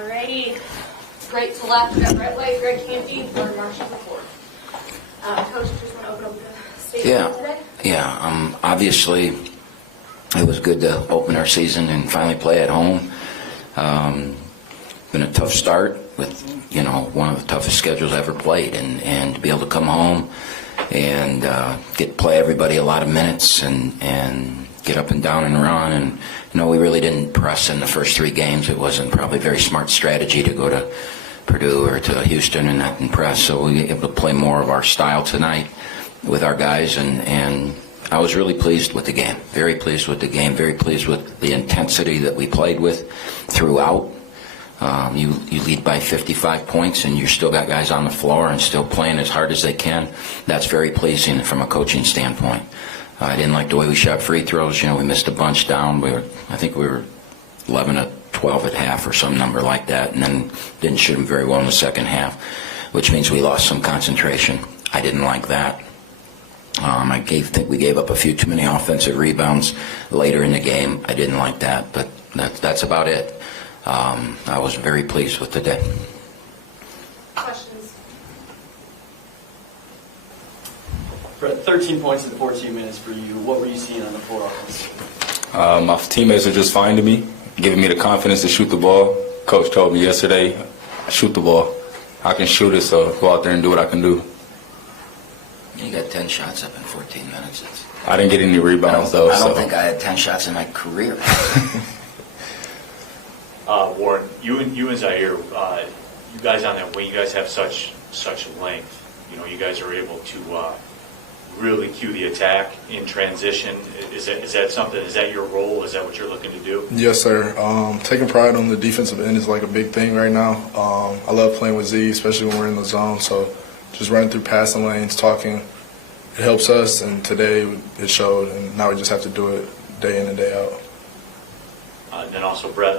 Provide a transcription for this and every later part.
Alrighty. Right to left, we got Brett White, Greg Campy, Lauren Marshall to fourth. Coach, just want to open up the statement today? Yeah. Obviously, it was good to open our season and finally play at home. Been a tough start with, one of the toughest schedules I ever played, and to be able to come home and get to play everybody a lot of minutes and get up and down and run. And we really didn't press in the first three games. It wasn't probably a very smart strategy to go to Purdue or to Houston and press. So we were able to play more of our style tonight with our guys, and I was really pleased with the game. Very pleased with the game. Very pleased with the intensity that we played with throughout. You lead by 55 points, and you still got guys on the floor and still playing as hard as they can. That's very pleasing from a coaching standpoint. I didn't like the way we shot free throws. We missed a bunch down. I think we were 11 to 12 at half or some number like that, and then didn't shoot them very well in the second half, which means we lost some concentration. I didn't like that. I think we gave up a few too many offensive rebounds later in the game. I didn't like that, but that's about it. I was very pleased with the day. Questions? Brett, 13 points in 14 minutes for you. What were you seeing on the floor offensively? My teammates are just fine to me, giving me the confidence to shoot the ball. Coach told me yesterday, shoot the ball. I can shoot it, so go out there and do what I can do. You got 10 shots up in 14 minutes. I didn't get any rebounds, though. I don't think I had 10 shots in my career. Warren, you and Zaire, you guys on that wing, you guys have such length. You guys are able to really cue the attack in transition. Is that something? Is that your role? Is that what you're looking to do? Yes, sir. Taking pride on the defensive end is like a big thing right now. I love playing with Z, especially when we're in the zone. So just running through passing lanes, talking, it helps us. And today it showed, and now we just have to do it day in and day out. And then also, Brett,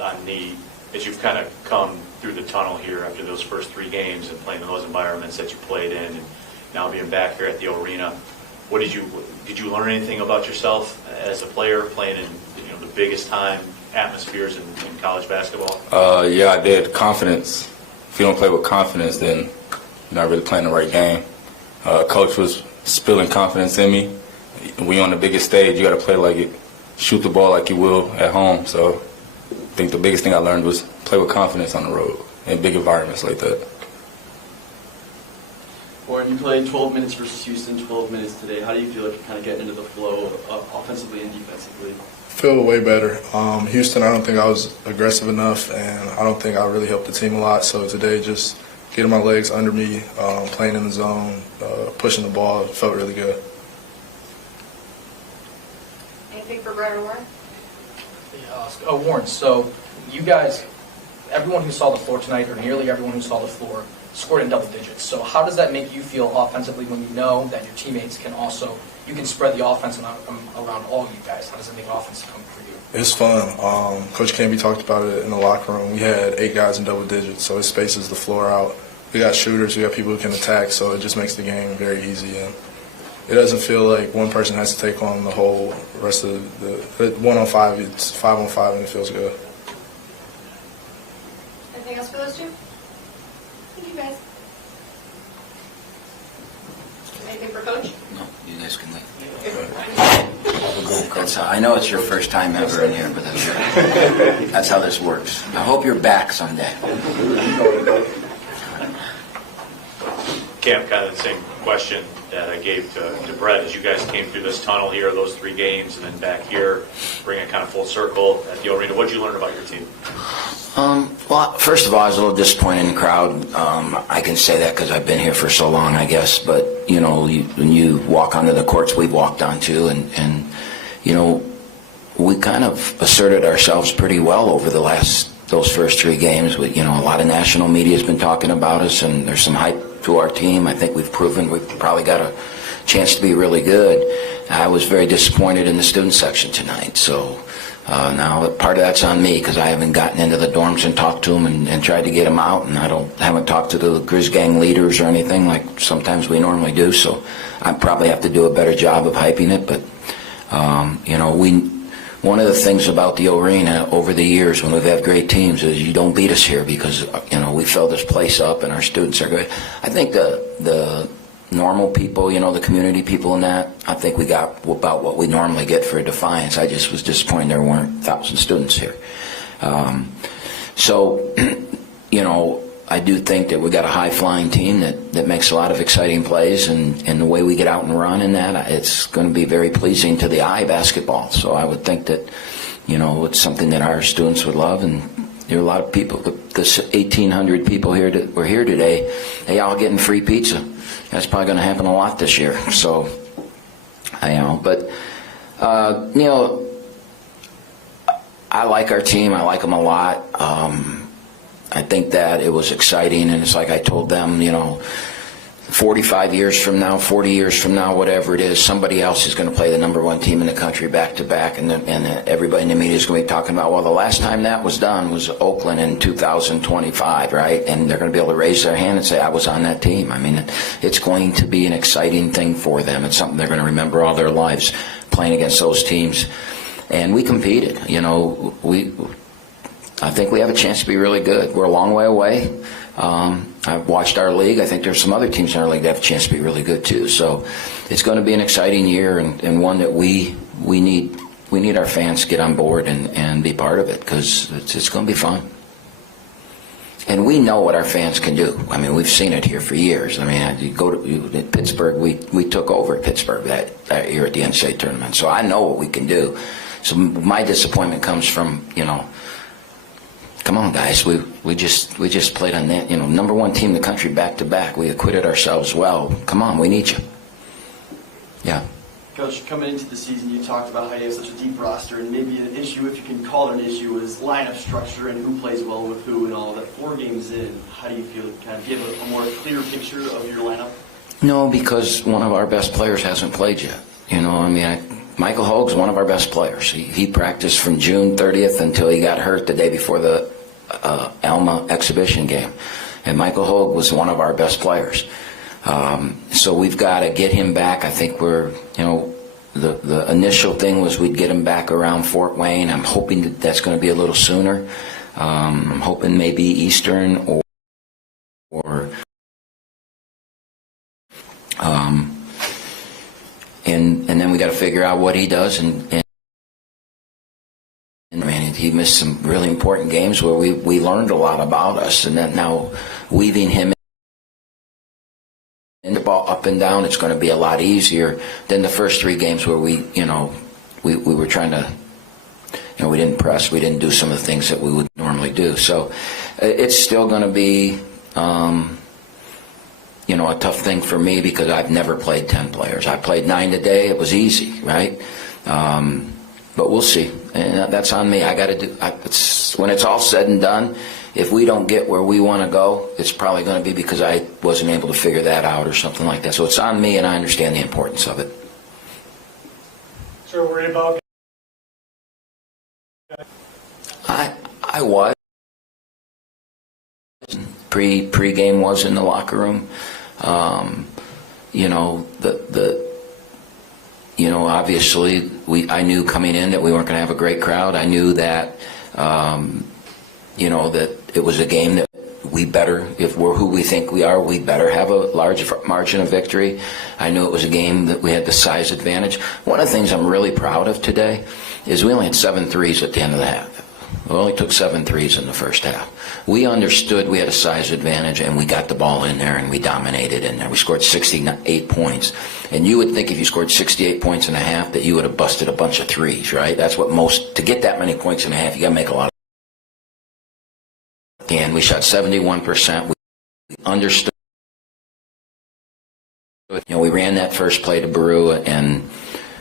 as you've kind of come through the tunnel here after those first three games and playing in those environments that you played in, and now being back here at the arena, did you learn anything about yourself as a player playing in the biggest time atmospheres in college basketball? Yeah, I did. Confidence. If you don't play with confidence, then you're not really playing the right game. Coach was spilling confidence in me. When you're on the biggest stage, you got to play like it. Shoot the ball like you will at home. So I think the biggest thing I learned was play with confidence on the road in big environments like that. Warren, you played 12 minutes versus Houston, 12 minutes today. How do you feel like you're kind of getting into the flow offensively and defensively? Feel way better. Houston, I don't think I was aggressive enough, and I don't think I really helped the team a lot. So today, just getting my legs under me, playing in the zone, pushing the ball, felt really good. Anything for Brett or Warren? Yeah, Warren, so you guys, everyone who saw the floor tonight, or nearly everyone who saw the floor, scored in double digits. So how does that make you feel offensively when you know that your teammates you can spread the offense around all you guys? How does it make offense come for you? It's fun. Coach Canby talked about it in the locker room. We had 8 guys in double digits, so it spaces the floor out. We got shooters, we got people who can attack, so it just makes the game very easy. And it doesn't feel like one person has to take on the whole rest of the 1-on-5. It's 5-on-5, and it feels good. Anything else for those two? Thank you, guys. Anything for Coach? No, you guys can leave. I know it's your first time ever in here, but that's how this works. I hope you're back someday. Cam, kind of the same question that I gave to Brett as you guys came through this tunnel here, those 3 games, and then back here, bring it kind of full circle at the arena. What did you learn about your team? Well, first of all, I was a little disappointed in the crowd. I can say that because I've been here for so long, I guess. But, when you walk onto the courts we've walked onto, and we kind of asserted ourselves pretty well over those first 3 games. A lot of national media has been talking about us, and there's some hype to our team. I think we've proven we've probably got a chance to be really good. I was very disappointed in the student section tonight. So now part of that's on me because I haven't gotten into the dorms and talked to them and tried to get them out, and I haven't talked to the Grizz gang leaders or anything like sometimes we normally do. So I probably have to do a better job of hyping it. But one of the things about the arena over the years when we've had great teams is you don't beat us here because, we fill this place up and our students are good. I think the normal people, the community people in that, I think we got about what we normally get for a Defiance. I just was disappointed there weren't 1,000 students here. So, I do think that we got a high-flying team that makes a lot of exciting plays, and the way we get out and run in that, it's going to be very pleasing to the eye, basketball. So I would think that, it's something that our students would love, and there are a lot of people, the 1,800 people here that were here today, they all getting free pizza. That's probably going to happen a lot this year. So, but, I like our team. I like them a lot. I think that it was exciting, and it's like I told them, 45 years from now, 40 years from now, whatever it is, somebody else is going to play the #1 team in the country back to back, and everybody in the media is going to be talking about, well, the last time that was done was Oakland in 2025, right? And they're going to be able to raise their hand and say, I was on that team. I mean, it's going to be an exciting thing for them. It's something they're going to remember all their lives, playing against those teams. And we competed. I think we have a chance to be really good. We're a long way away. I've watched our league. I think there's some other teams in our league that have a chance to be really good too. So it's going to be an exciting year, and one that we need our fans to get on board and be part of it, because it's going to be fun. And we know what our fans can do. I mean, we've seen it here for years. I mean, you go to Pittsburgh. We took over at Pittsburgh that year at the NCAA tournament. So I know what we can do. So my disappointment comes from, come on, guys. We just played on that, #1 team in the country back to back. We acquitted ourselves well. Come on, we need you. Yeah. Coach, coming into the season, you talked about how you have such a deep roster, and maybe an issue, if you can call it an issue, is lineup structure and who plays well with who and all that. 4 games in, how do you feel? Kind of give a more clear picture of your lineup? No, because one of our best players hasn't played yet. Michael Hogue's one of our best players. He practiced from June 30th until he got hurt the day before the Alma exhibition game. And Michael Hogue was one of our best players. So we've got to get him back. I think the initial thing was we'd get him back around Fort Wayne. I'm hoping that that's going to be a little sooner. I'm hoping maybe Eastern or and then we got to figure out what he does, and he missed some really important games where we learned a lot about us, and then now weaving him in the ball up and down, it's going to be a lot easier than the first 3 games where we were trying to, we didn't press, we didn't do some of the things that we would normally do. So it's still going to be a tough thing for me because I've never played 10 players. I played 9 today. It was easy, right? But we'll see. And that's on me. I got to do. When it's all said and done, if we don't get where we want to go, it's probably going to be because I wasn't able to figure that out or something like that. So it's on me, and I understand the importance of it. So worried about? I was. Pre-game was in the locker room. Obviously I knew coming in that we weren't going to have a great crowd. I knew that that it was a game that we better, if we're who we think we are, we better have a large margin of victory. I knew it was a game that we had the size advantage. One of the things I'm really proud of today is we only had 7 threes at the end of the half. We only took 7 threes in the first half. We understood we had a size advantage, and we got the ball in there, and we dominated in there. We scored 68 points. And you would think if you scored 68 points in a half that you would have busted a bunch of threes, right? That's what to get that many points in a half, you got to make a lot of. And we shot 71%. We understood. We ran that first play to Baru, and,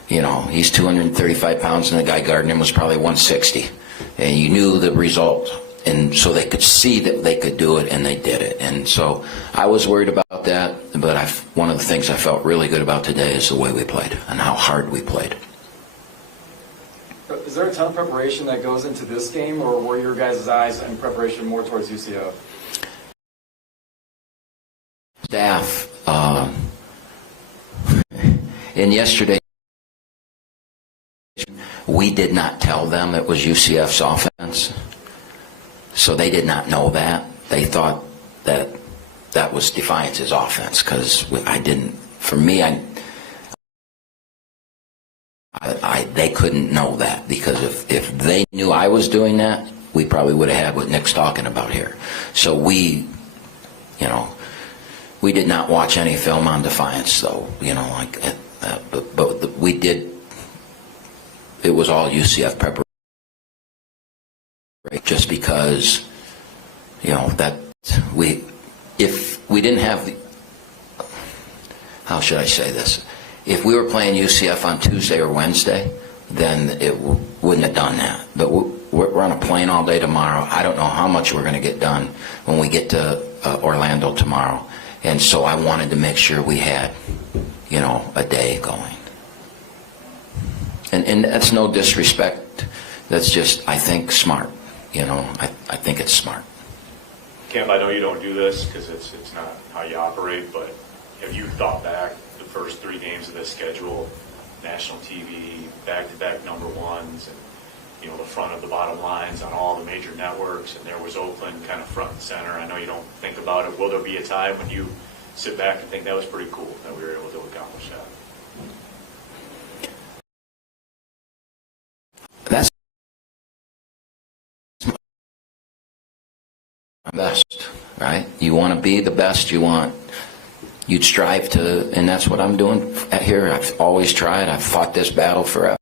he's 235 pounds, and the guy guarding him was probably 160. And you knew the result, and so they could see that they could do it, and they did it. And so I was worried about that, but one of the things I felt really good about today is the way we played and how hard we played. Is there a ton of preparation that goes into this game, or were your guys' eyes in preparation more towards UCO? Staff, in yesterday's We did not tell them it was UCF's offense, so they did not know that. They thought that that was Defiance's offense because I didn't. For me, they couldn't know that because if they knew I was doing that, we probably would have had what Nick's talking about here. So we did not watch any film on Defiance, though. But we did. It was all UCF preparation, just because, that if we didn't have the, how should I say this? If we were playing UCF on Tuesday or Wednesday, then it wouldn't have done that. But we're on a plane all day tomorrow. I don't know how much we're going to get done when we get to Orlando tomorrow. And so I wanted to make sure we had, a day going. And that's no disrespect. That's just, I think, smart. I think it's smart. Camp, I know you don't do this because it's not how you operate, but have you thought back the first 3 games of this schedule, national TV, back-to-back number ones, and the front of the bottom lines on all the major networks, and there was Oakland kind of front and center. I know you don't think about it. Will there be a time when you sit back and think that was pretty cool that we were able to accomplish that? That's best, right? You want to be the best. You'd strive to, and that's what I'm doing here. I've always tried. I've fought this battle forever.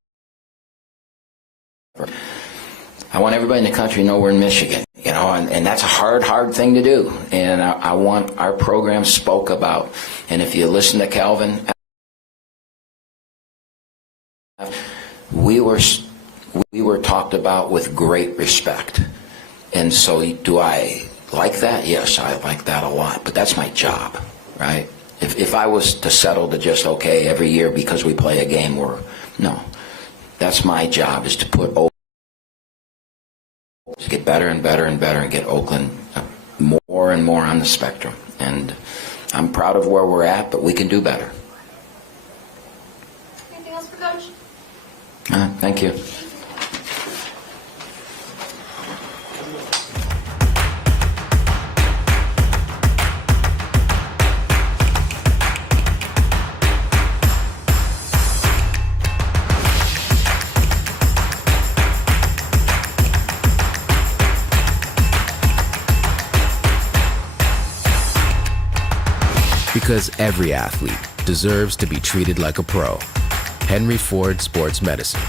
I want everybody in the country to know we're in Michigan, and that's a hard thing to do. And I want our program spoke about. And if you listen to Calvin, we were talked about with great respect. And so do I like that? Yes, I like that a lot. But that's my job, right? If I was to settle to just, okay, every year because we play a game, no. That's my job, is to put to get better and better and better and get Oakland more and more on the spectrum. And I'm proud of where we're at, but we can do better. Anything else for Coach? Thank you. Because every athlete deserves to be treated like a pro. Henry Ford Sports Medicine.